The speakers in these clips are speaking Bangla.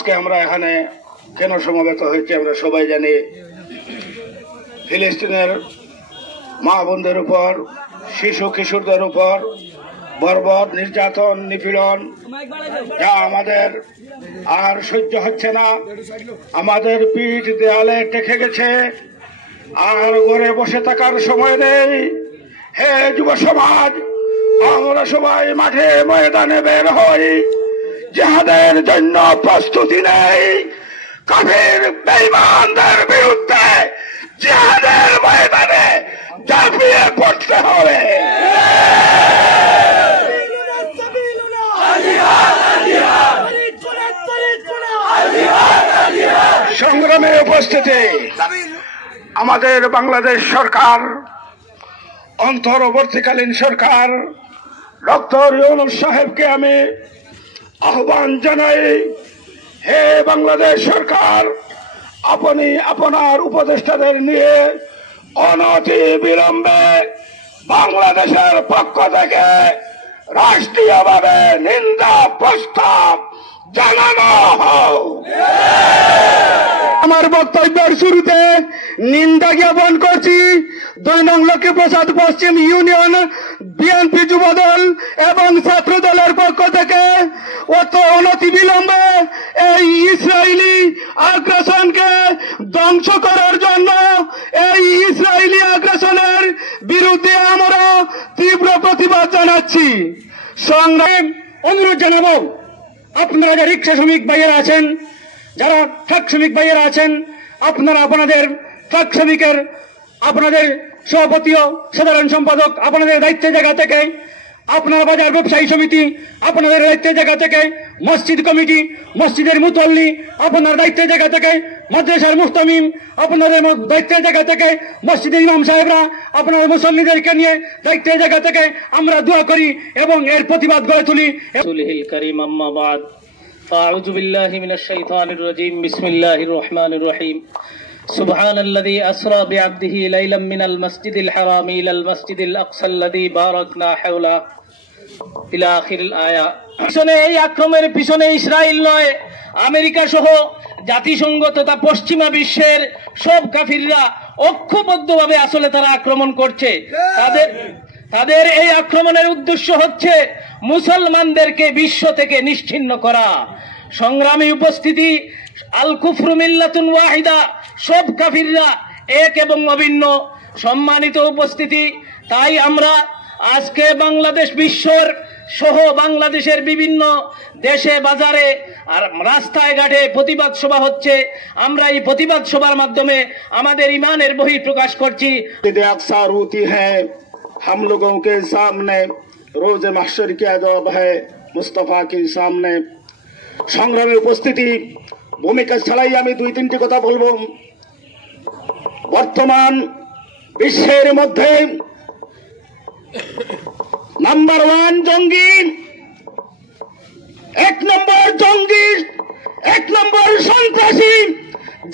আজকে আমরা এখানে কেন সমবেত হয়েছি আমরা সবাই জানি। ফিলিস্তিনের মা বোনদের উপর, শিশু কিশোরদের উপর বর্বর নির্যাতন নিপীড়ন যা আমাদের আর সহ্য হচ্ছে না। আমাদের পিঠ দেয়ালে টেকে গেছে, আর ঘরে বসে থাকার সময় নেই। হে যুব সমাজ, আমরা সবাই মাঠে ময়দানে বের হই, জিহাদের জন্য প্রস্তুতি নেই। কাফির বেঈমানদের বিরুদ্ধে জিহাদের ময়দানে ঝাঁপিয়ে পড়তে হবে। সংগ্রামে উপস্থিতি আমাদের বাংলাদেশ সরকার, অন্তর্বর্তীকালীন সরকার ডক্টর ইউনূস সাহেবকে আমি আহ্বান জানাই, হে বাংলাদেশ সরকার, আপনি আপনার উপদেষ্টাদের নিয়ে অনতি বিলম্বে বাংলাদেশের পক্ষ থেকে রাষ্ট্রীয়ভাবে নিন্দা প্রস্তাব জানানো হোক। আমার বক্তব্যের শুরুতে নিন্দা জ্ঞাপন করছি 2 নং লক্ষ্মীপ্রসাদ পশ্চিম ইউনিয়ন বিএনপি যুবদল এবং ছাত্র দলের পক্ষ থেকে অনতি বিলম্বে এই ইসরায়েলি আগ্রাসনকে ধ্বংস করার জন্য, এই ইসরায়েলি আগ্রাসনের বিরুদ্ধে আমরা তীব্র প্রতিবাদ জানাচ্ছি। সংগ্রাম অনুরোধ জানাবো, আপনারা যারা রিক্সা শ্রমিক ভাইয়েরা আছেন, যারা ট্রাক শ্রমিক ভাইয়েরা আছেন, আপনারা আপনাদের ট্রাক শ্রমিকের আপনাদের সভাপতি ও সাধারণ সম্পাদক আপনাদের দায়িত্বের জায়গা থেকে, আপনার বাজার ব্যবসায়ী সমিতি আপনাদের দায়িত্বের জায়গা থেকে, মসজিদ কমিটি, মসজিদের মুতল্লি আপনার দায়িত্বের জায়গা থেকে, মাদ্রাসার মুহতামিম আপনাদের দায়িত্বের জায়গা থেকে, মসজিদের ইমাম সাহেবরা আপনার মুসল্লিদেরকে নিয়ে দায়িত্বের জায়গা থেকে আমরা দোয়া করি এবং এর প্রতিবাদ গড়ে তুলি। রাসূলিল কারীম আম্মা বাদ, আউযু বিল্লাহি মিনাশ শাইতানির রাজীম, বিসমিল্লাহির রহমানির রহিম। সুবহানাল্লাযী আসরা বিআবদিহি লাইলাম মিনাল মাসজিদিল হারামি ইলাল মাসজিদিল আকসাল্লাযী বারাকনা হাওলা ইলা আখিরিল আয়া। পিছনে এই আক্রমণের পিছনে ইসরায়েল নয়, আমেরিকা সহ জাতিসংঘ তথা পশ্চিমা বিশ্বের সব কাফিররা ঐক্যবদ্ধভাবে আসলে তারা আক্রমণ করছে। তাদের এই আক্রমণের উদ্দেশ্য হচ্ছে মুসলমানদেরকে বিশ্ব থেকে নিশ্চিহ্ন করা। সংগ্রামী উপস্থিতি, আল কুফরু মিল্লাতুন ওয়াহিদা, সব কাফিররা এক এবং অভিন্ন। সম্মানিত উপস্থিতি, তাই আমরা আজকে বাংলাদেশ বিশ্বর সহ বাংলাদেশের বিভিন্ন দেশে বাজারে আর রাস্তায় ঘাটে প্রতিবাদ সভা হচ্ছে। আমরা এই প্রতিবাদ সভার মাধ্যমে আমাদের ইমানের বহিঃপ্রকাশ করছি। अक्सर होती है हम लोगों के सामने, रोज महशर किया जवाब है मुस्तफा के सामने। সংগ্রামে উপস্থিতি, ভূমিকা ছাড়াই আমি 2-3টি কথা বলবো। বর্তমান বিশ্বের মধ্যে নাম্বার 1 জঙ্গি, 1 নম্বর জঙ্গি, 1 নম্বর সন্ত্রাসী,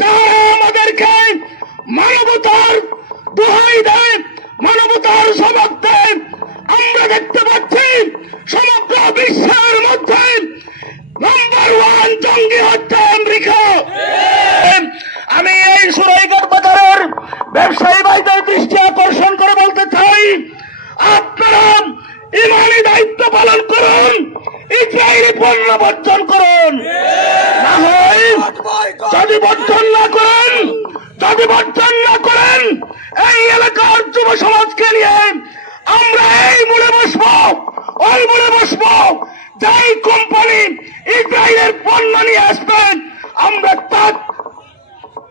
যারা আমাদেরকে মানবতার দোহাই দেয়, মানবতার সবক দেয়। আমরা দেখতে পাচ্ছি সমগ্র বিশ্বের মধ্যে নাম্বার 1 জঙ্গি হচ্ছে আমেরিকা। আমি এই সুরাইঘাট বাজারের ব্যবসায়ী ভাইদের দৃষ্টি আকর্ষণ করে বলতে চাই, আপনারা ইমানি দায়িত্ব পালন করুন, ইসরায়েলি পণ্য বর্জন করুন। না হয় যদি বর্জন না করেন এই এলাকার যুব সমাজকে নিয়ে আমরা এই মূলে বসবো, ওই মূলে বসবো। যাই কোম্পানি ইসরায়েলের পণ্য নিয়ে আসবেন আমরা তা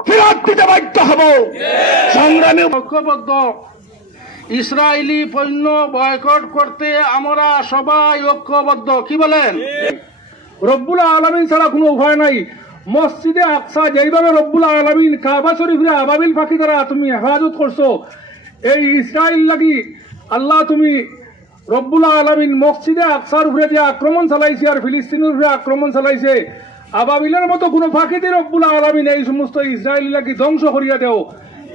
ফেরত দিতে বাধ্য হব। সংগ্রামী ঐক্যবদ্ধ, ইসরায়েলি পণ্য বয়কট করতে আমরা সবাই ঐক্যবদ্ধ। কি বলেন? রব্বুল আলামিন ছাড়া কোনো উপায় নাই। মসজিদে আকসা যেইভাবে রব্বুল আলামিন কাবা শরীফে আবাবিল পাখি দ্বারা তুমি হেফাজত করছো, এই ইসরায়েল লাগি আল্লাহ তুমি রব্বুল আলামিন মসজিদে আকসার উপরে যে আক্রমণ চালাইছে আর ফিলিস্তিনের উপরে আক্রমণ চালাইছে, আবাবিলের মতো কোনো ফাঁকিতে রব্বুল আলামিন এই সমস্ত ইসরায়েল লাগি ধ্বংস করিয়া দেও।